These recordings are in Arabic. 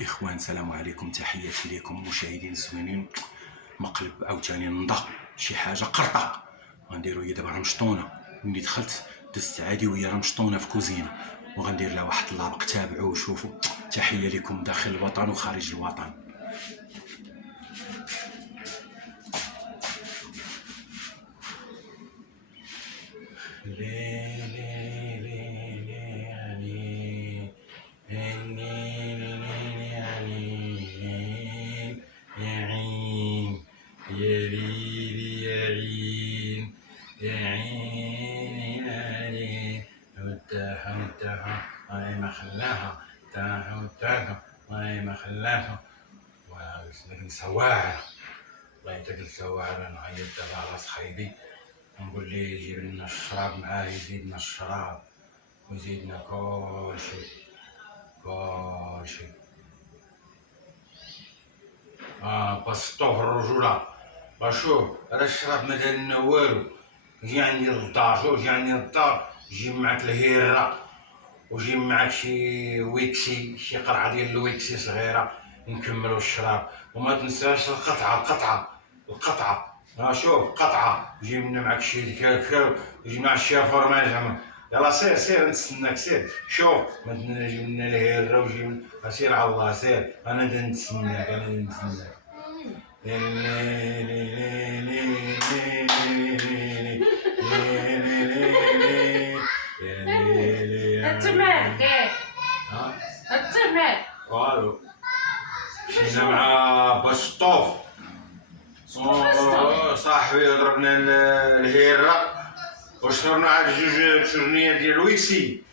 اخوان السلام عليكم، تحياتي لكم مشاهدين الزوينين. مقلب عاوتاني نضا شي حاجه قرطه غنديرو هي دابا راه مشطونه. ملي دخلت دزت عادي وهي راه مشطونه في كوزينه، وغندير لها واحد اللابق. تابعوا وشوفوا. تحيه لكم داخل الوطن وخارج الوطن. ما خلاها ما خلاها جلسة واعرة. والله حتى جلسة واعرة. نعيط دابا على صحيبي ونقول ليه يجيب لنا الشراب معاه، يزيدنا الشراب ويزيدنا كلشي. بسطو في الرجولة. شوف هذا الشراب ما دار لنا والو. جي عندي للدار، شوف جي عندي للدار، جيب معاك الهيرة وجيب معاك شي ويكسي، شي قرعة ديال الويكسي صغيرة نكملو الشراب. وما تنساش القطعة. شوف قطعة، جيب لنا معاك شي دكاكا، وجيب معاك شي فورماج زعما. يلا سير نتسناك. سير شوف ما جيب لنا الهيرة وجيب. سير على الله سير، انا نتسناك. والو مشينا مع بسطوف صاحبي ضربنا الهيرة وشربنا عاد جوج شرنيات ديال الويكسي.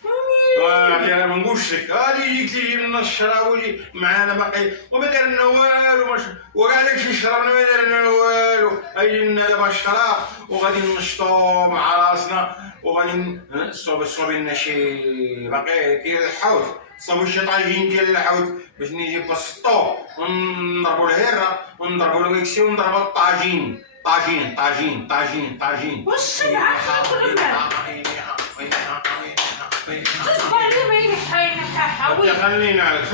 انا ما نقولش لك غادي يجيك تجيب لنا الشراب ويجي معانا باقي وما دار لنا والو. وكاع داكشي شربنا ما دار لنا والو. غيجي لنا دابا الشراب وغادي نشطو مع راسنا وغادي نصوبي لنا شي باقي كاين الحوت. صوبوا شي طاجين ديال الحوت باش نجي بسطو ونضربو الهيرة ونضربو الويكسي ونضربو الطاجين. طاجين واش سمعك كل الماء تتبالي ما ينحى وي خلينا عليك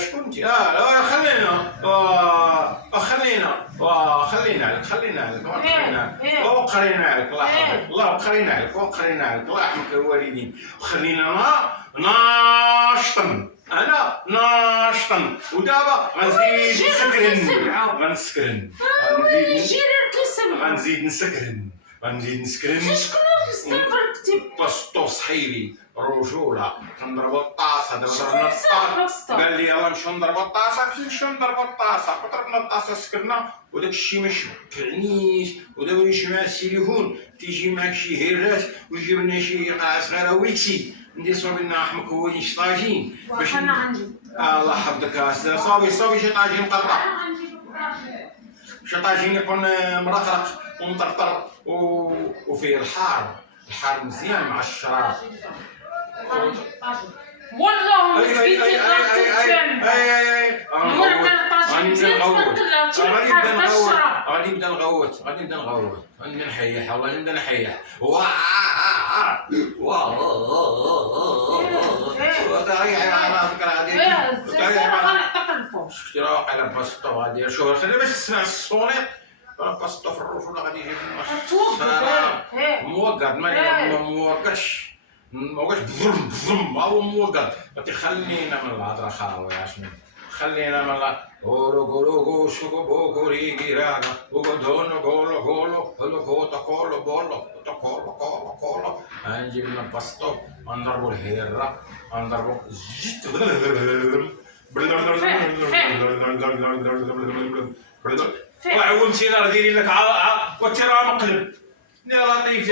شكون انت؟ خلينا عليك وقرينا عليك. الله وقرينا عليك الله يرحمك الوالدين. خلينا ناشطن. انا ناشطن ودابا غنزيد نسكرن. غنزيد نسكرن. بسطو صحيبي رجوله. كنضربو الطاسه. دابا ضربنا الطاسه. قال لي يلا نمشيو نضربو الطاسه. ضربنا الطاسه سكرنا وداك الشيء ما شبعنيش. ودابا نمشي مع التليفون تيجي معاك شي هيرات ويجيب لنا شي قطعه صغيره ويكسي ندير صوبي لنا مكونين شي طاجين باش الله يحفظك. صوبي شي طاجين قطره، شي طاجين يكون مرقرق ومطرطر وفيه الحار مزيان مع الشراب. والله مسكيتي غادي نبدا نغوت غادي نحيح. والله نبدا نحيح. شتي راه واقع على بسطو غادي. شوف خلي باش تسمع الصونيط. بسطو في الرجوله غادي يجيب لنا موقد. ما موقعش بظم هو موقد. خلينا من الهضره خاويه. شنو خلينا من لا اورو شوكو بوكوري غيرانا وغدونو غولو كولو نجيب لنا بسطو ونضربو الهيرة ونضربو وعومتينا راه دايرين لك وانت راه مقلب. يا لطيف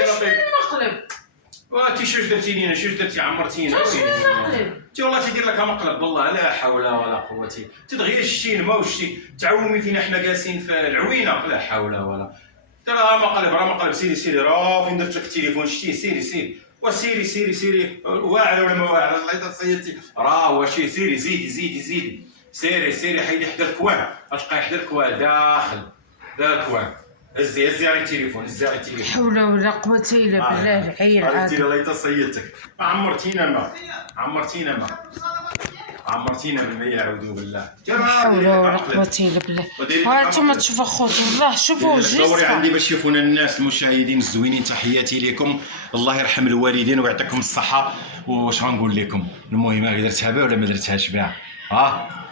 مقلب. شوش درتي لينا؟ شوش درتي؟ عمرتينا. انت والله تيدير لك مقلب. بالله لا حول ولا قوه. تدغيا شتي الماء وشتي تعومي فينا حنا جالسين في العوينه. لا حول ولا. راه مقلب. سيري راه فين درت لك التليفون شتي. سيري واعره ولا ما واعره. الله تصيدتي راه واش. سيري زيدي سيري حيدي حدا الكوان. غتلقاي حدا الكوان داخل الكوان. هزي على التليفون. حول ولا قوة الا بالله العلي العظيم. الله يتصيدتك. عمرتينا ما عمرتينا بالمية اعوذ بالله. لا حول ولا قوة الا بالله. هانتوما تشوفوا اخوتي والله شوفوا دوري عندي باش يشوفونا الناس المشاهدين الزوينين. تحياتي لكم، الله يرحم الوالدين ويعطيكم الصحة. واش غنقول لكم، المهم درتها بها ولا ما درتهاش بها،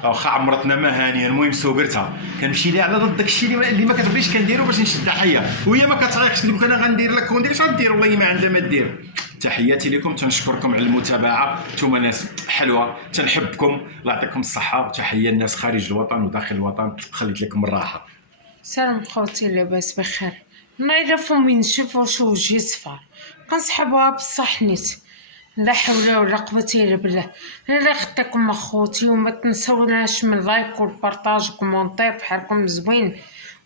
واخا عمرتنا ما هانيه. المهم سوبرتها كنمشي ليها على ضد داكشي اللي ما كتبغيش كنديرو باش نشد حية، وهي ما كتعيقش كتقول لك انا غندير لك وندير. اش غدير والله ما عندها ما دير. تحياتي لكم، تنشكركم على المتابعه، نتوما ناس حلوه، تنحبكم، الله يعطيكم الصحه. وتحيه الناس خارج الوطن وداخل الوطن، خليت لكم الراحه. سلام خوتي، لاباس بخير. نايضة فمي نشوفو شو وجهي صفار كنسحبوها بصح نيت. لا حول ولا قوة الا بالله. لا خطيكم اخوتي، وما تنسوناش من لايك والبارطاج وكومونتير بحالكم زوين.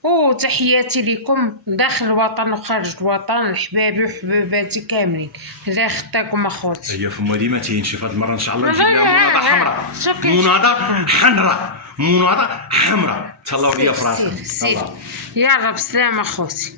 وتحياتي لكم داخل الوطن وخارج الوطن، حبابي وحباباتي كاملين. لا خطيكم اخوتي. هي فما ديما تينشي في هذه المره ان شاء الله نجيب لا، لها مناضه لا، حمراء، شكرا. مناضه حمراء، مناضه حمراء. تهلاو ليا في راسكم. سير يلا بسلامة اخوتي.